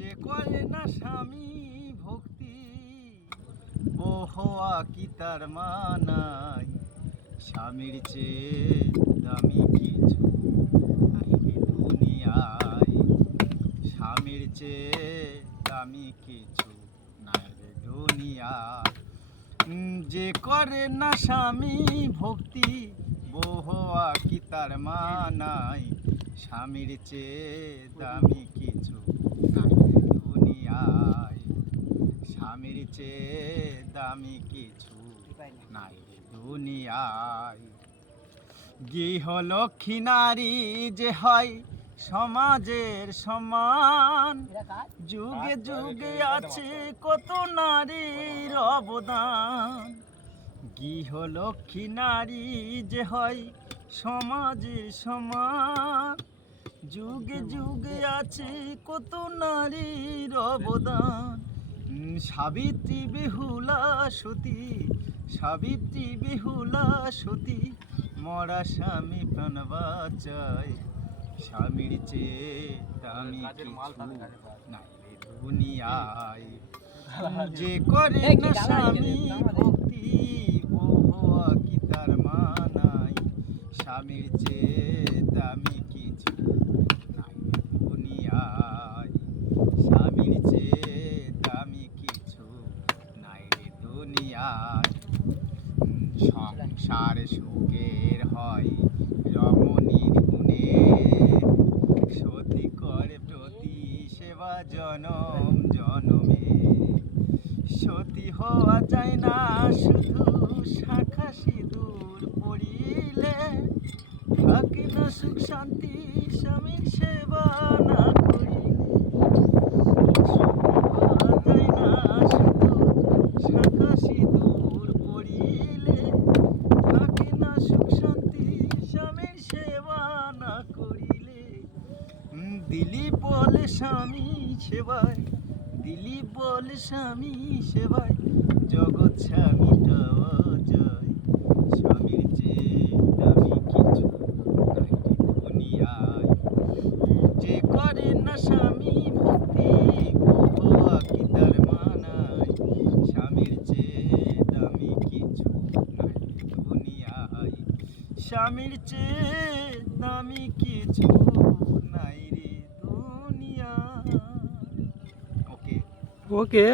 যে করে না স্বামী ভক্তি, বহোয়া কি তার মানাই? স্বামীর চেয়ে দামি কিছু দুনিয়ায়। স্বামীর চেয়ে দামি কিছু নাই রে দুনিয়ায়। যে করে না স্বামী ভক্তি, বহোয়া কি তার মানাই? স্বামীর চেয়ে দামি কিছু দুনিয়ায় স্বামীর চেয়ে দামি কিছু নাই দুনিয়ায়। গৃহলক্ষ্মী নারী যে হয় সমাজের সমান। যুগে যুগে আছে কত নারীর অবদান। গৃহলক্ষ্মী নারী যে হয় সমাজের সমান। যুগে যুগে আছে কত নারীর অবদান। সাবিত্রী বেহুলা সতী সাবিত্রী বেহুলা সতী মরা স্বামী প্রাণ বাঁচায় স্বামীর চেয়ে দামি কিছু নাই দুনিয়ায়। যে করে না স্বামী ভক্তি বহুয়া কি তার মানাই স্বামীর চেয়ে দামি কিছু স্বামীর চেয়ে দামি কিছু নাই দুনিয়ায়। সংসার সুখের হয় রমণীর গুণে। সতী করে প্রতি সেবা জনম জনমে। সতী হওয়া যায় না শুধু শাখা সিঁদুর পড়িলে থাকে না সুখ শান্তি স্বামীর সেবা না করিলে সতী হওয়া যায় না শুধু শাখা সিঁদুর পড়িলে থাকে না সুখ শান্তি দিলীপ বলে স্বামী সেবায় বলে স্বামী সেবায় জগৎ স্বামীটা যায় স্বামীর চেয়ে দামি কিছু নাই রে দুনিয়ায় যে করে না স্বামী স্বামীর চেয়ে দামি কিছু স্বামীর চেয়ে দামি কিছু নাই রে দুনিয়া ওকে। ওকে।